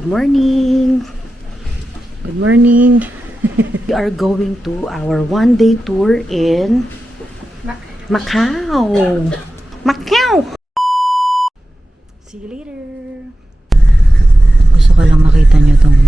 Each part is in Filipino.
Good morning. Good morning. We are going to our one-day tour in Macau. Macau! See you later. Gusto ko lang makita nyo tong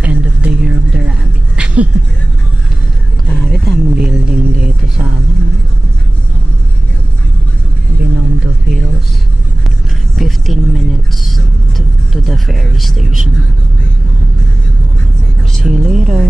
end of the year of the rabbit. Grabe, tamang building dito sa Binondo Hills. 15 minutes to the ferry station. See you later.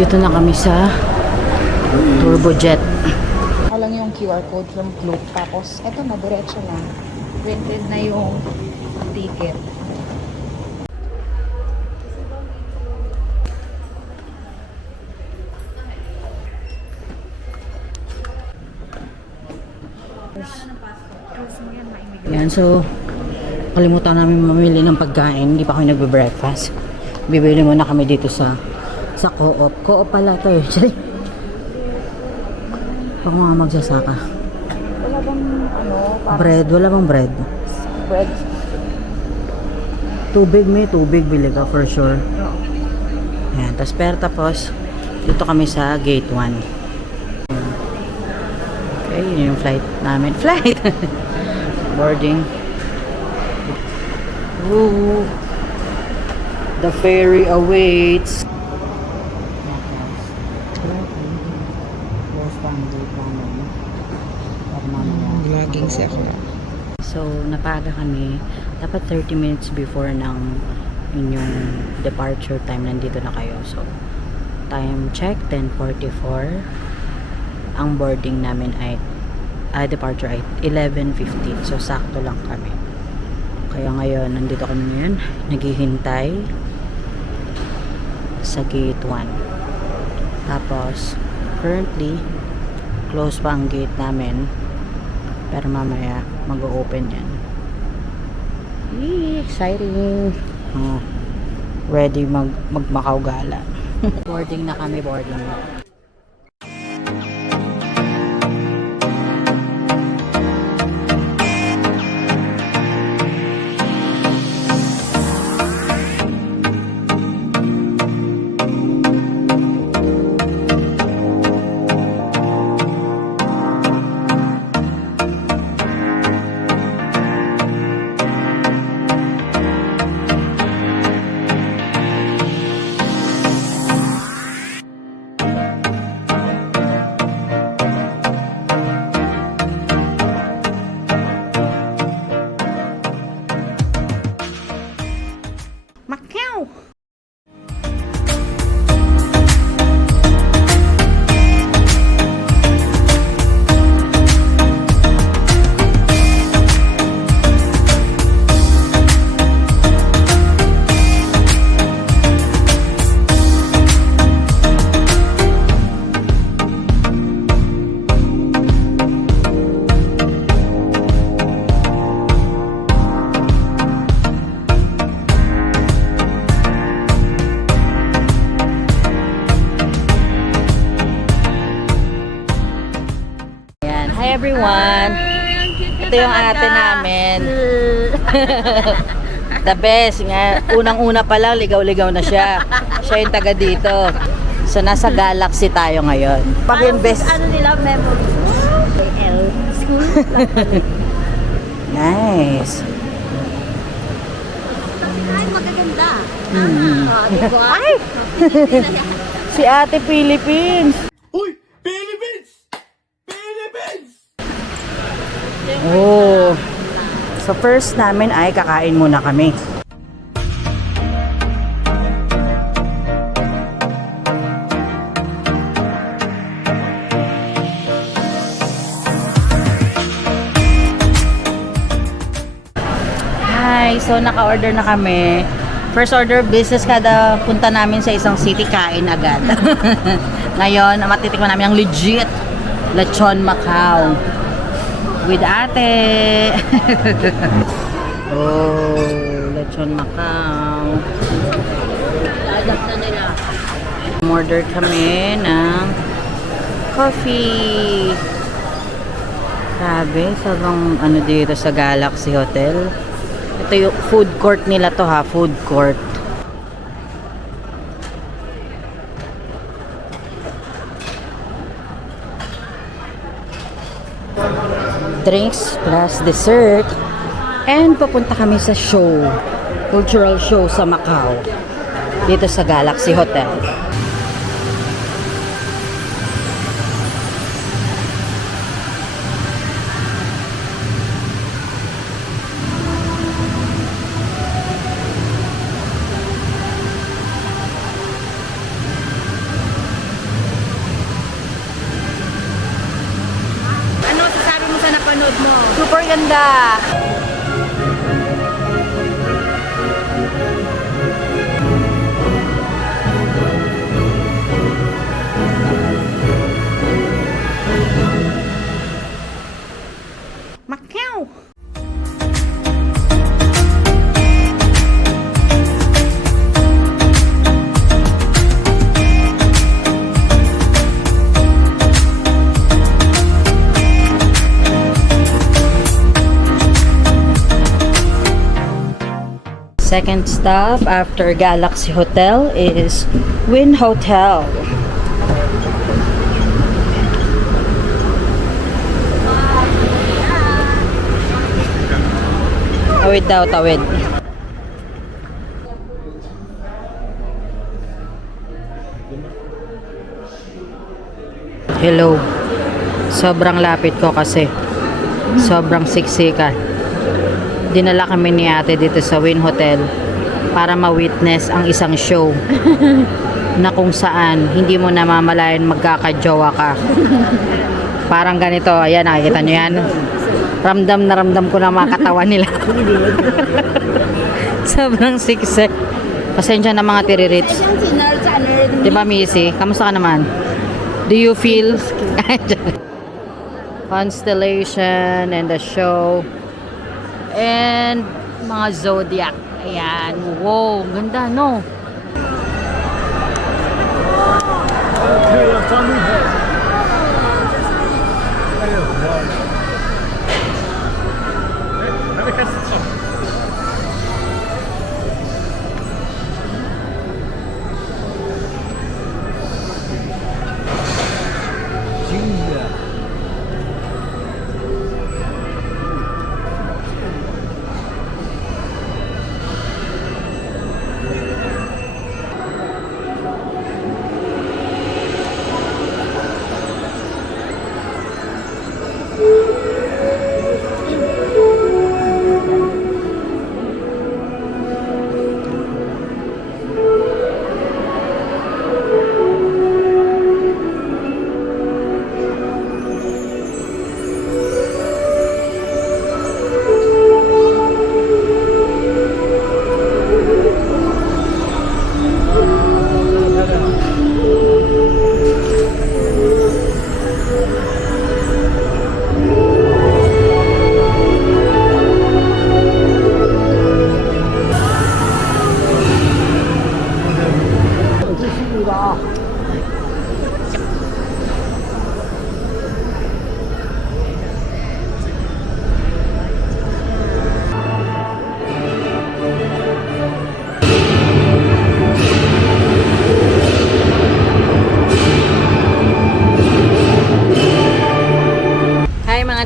Dito na kami sa Turbojet. Lang yung QR code from Globe. Tapos, eto na, diretso na. Printed na yung ticket. Yan, so kalimutan namin mamili ng pagkain. Hindi pa kami nagbe-breakfast. Bibili muna kami dito sa Co-op. Co-op pala to eh. Ako nga magsasaka. Wala bang Bread, wala bang bread? bread? Tubig, may tubig bili ka for sure. No. Ayan, tapos dito kami sa gate 1. Okay, yun yung flight namin. Flight! Boarding. Woo! The ferry awaits. Vlogging si ako. So, napaga kami. Dapat 30 minutes before ng inyong departure time, nandito na kayo. So, time check, 10:44. Ang boarding namin ay departure ay 11:15. So, sakto lang kami. Kaya ngayon, nandito kami ngayon. Naghihintay sa gate 1. Tapos, currently, close pa ang gate namin. Pero mamaya, mag-o-open yan. Yee, exciting! Ready mag-Macau gala. Boarding na kami, boarding na. Macau! Hi everyone! Ito yung ate namin. The best nga. Unang-una pa lang, ligaw-ligaw na siya. Siya yung taga dito. So, nasa Galaxy tayo ngayon. Pag yung best... Ano nila, memory? School? Nice. Ay, magaganda. Diba? Ay! Si Ate Philippines! Uy! Philippines! Philippines! Oh. So first namin ay kakain muna kami. Hi, so naka-order na kami. First order of business, kada punta namin sa isang city, kain agad. Ngayon, matitikman namin ang legit Lechon Macau. with ate. Oh, lechon Macau. Lagat na nila. Order kami ng coffee. Grabe, sobrang ano dito sa Galaxy Hotel. Ito yung food court nila to ha, food court. Drinks plus dessert. And papunta kami sa show. Cultural show sa Macau. Dito sa Galaxy Hotel. Ano sasabi mo sa napanood mo? Super ganda! Macau! Second stop after Galaxy Hotel is Wynn Hotel. Tawid daw, tawid. Hello. Sobrang lapit ko kasi. Sobrang siksikan. Dinala kami ni ate dito sa Wynn Hotel para ma-witness ang isang show na kung saan hindi mo namamalayan magkakajowa ka. Parang ganito, ayan, nakikita nyo yan. Ramdam na ramdam ko na mga katawan nila. Sobrang siksik. Pasensya na mga tiririts. Diba, Missy? Kamusta ka naman? Do you feel constellation and the show and mga zodiac? Ayan. Wow, ganda, no?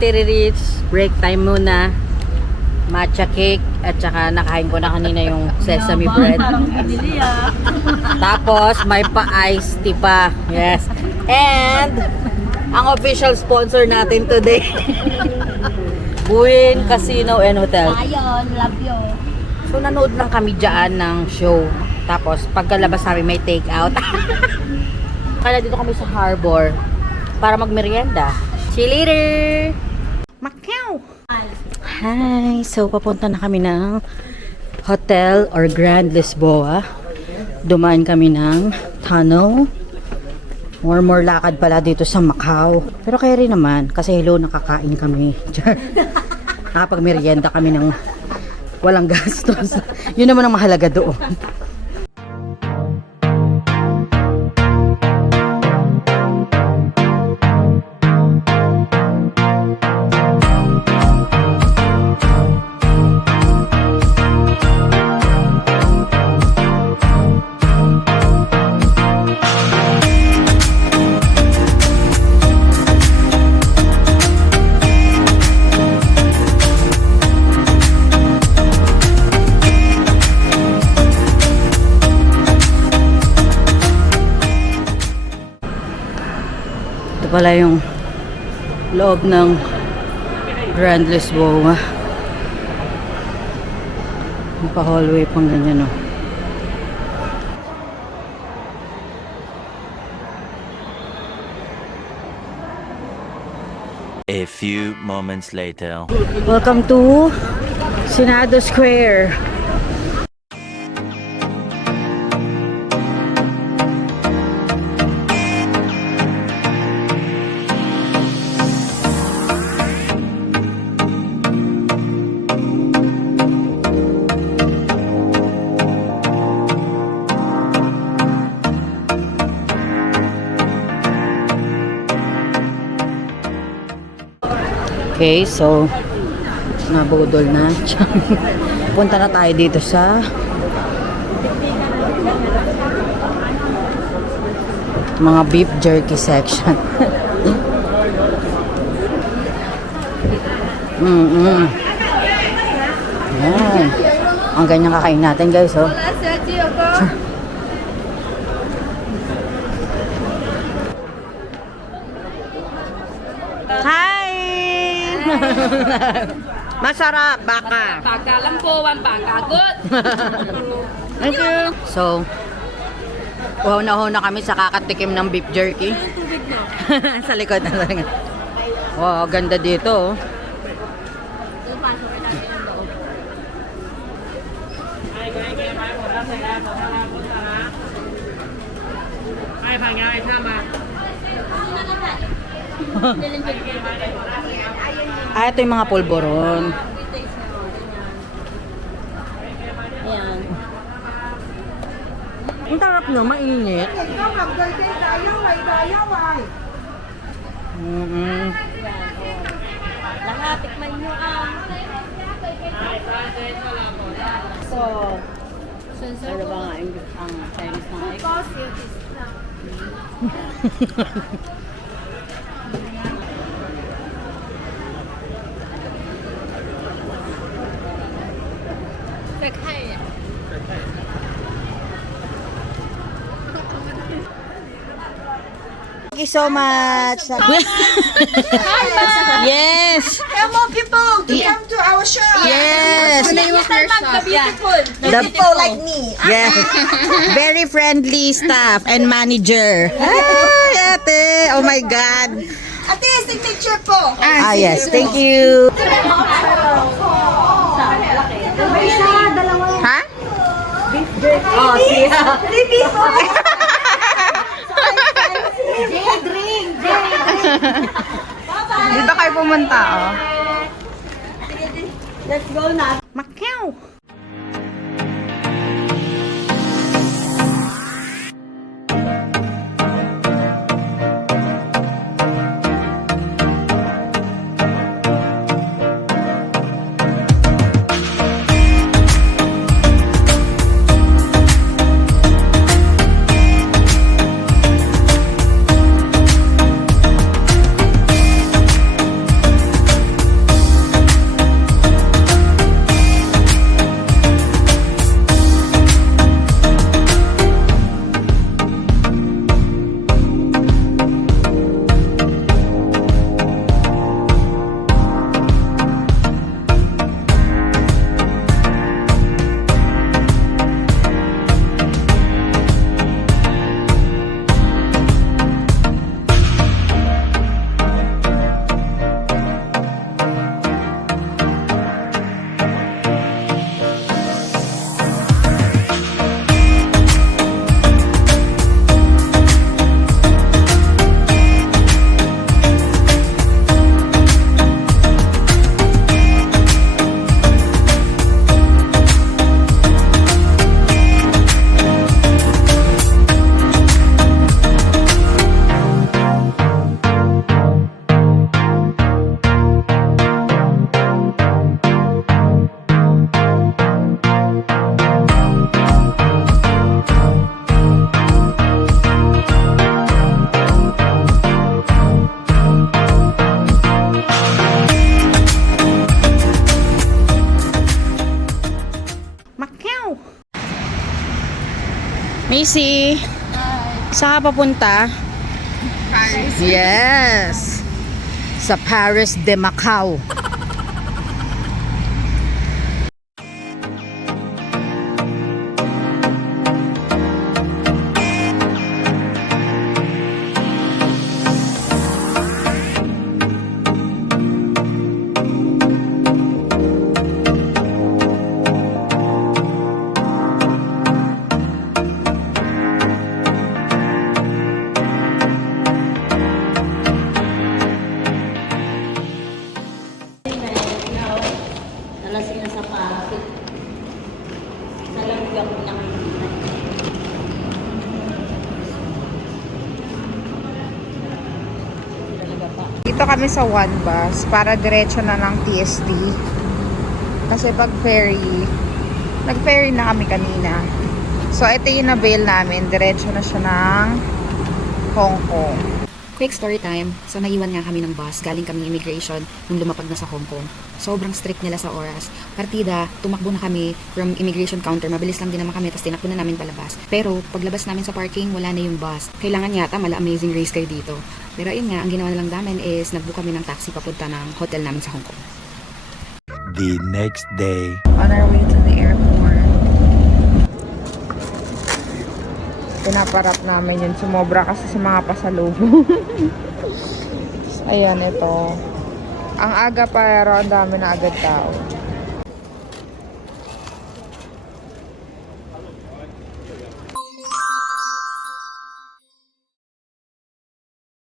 Tiririts, break time muna. Matcha cake at saka nakain ko na kanina yung sesame bread. Tapos may pa-iced tea pa. Yes. And ang official sponsor natin today, Wynn Casino and Hotel. Ayun, love you. So nanood lang kami dyan ng show. Tapos pagkalabas namin may take out. Kaya dito kami sa harbor para magmerienda. See you later! Macau! Hi! So, papunta na kami ng hotel or Grand Lisboa. Dumaan kami ng tunnel More lakad pala dito sa Macau. Pero kaya rin naman, kasi hello, nakakain kami. Nakapag-merienda kami ng walang gastos. Yun naman ang mahalaga doon. Ito pala yung loob ng Grand Lisboa. May pa-hallway pang ganyan, no? A few moments later. Welcome to Senado Square. Okay, so nabudol na. Punta na tayo dito sa mga beef jerky section. Yan. Ang ganyan kakain natin, guys, oh. Hi! Masarap, baka. Baka lang po, ang baka. Good! Thank you. So, wow na kami sa kakatikim ng beef jerky. Tubig na. Sa likod na lang. Wow, ganda dito, oh. Ah, ito yung mga pulboron. Ayan. Ang tarap nyo, mainit. Lahat, tikman nyo ang... So, Ano ba nga ang Chinese ng egg? Thank you so much. Yes. Come on, people, to come to our shop. Yes. the name of your shop? Beautiful. People like me. Yes. Very friendly staff and manager. Ay, ate. Oh my God. Ate, signature po. Ah, yes. Thank you. Ha? Oh, siya. Dito kayo pumunta, oh. Let's go na. Macau. Macy, saan ka papunta? Paris. Yes! Sa Paris de Macau. Nalasing na sa traffic. Sa langgam ng Dito kami sa One Bus para diretso na ng TST. Kasi pag ferry, nag-ferry na kami kanina. So, ito yung na-bail namin. Diretso na siya ng Hong Kong. Quick story time. So, naiwan nga kami ng bus. Galing kami immigration nung lumapag na sa Hong Kong. Sobrang strict nila sa oras. Partida, tumakbo na kami from immigration counter. Mabilis lang din naman kami, tapos tinakbo na namin palabas. Pero, paglabas namin sa parking, wala na yung bus. Kailangan yata mala Amazing Race kayo dito. Pero yun nga, ang ginawa na lang namin is nagbook kami ng taxi papunta ng hotel namin sa Hong Kong. The next day. On our way to the airport. Pinaparap namin yun. Sumobra kasi sa mga pasalubong. Ayan, ito. Ang aga pero ang dami na agad tao.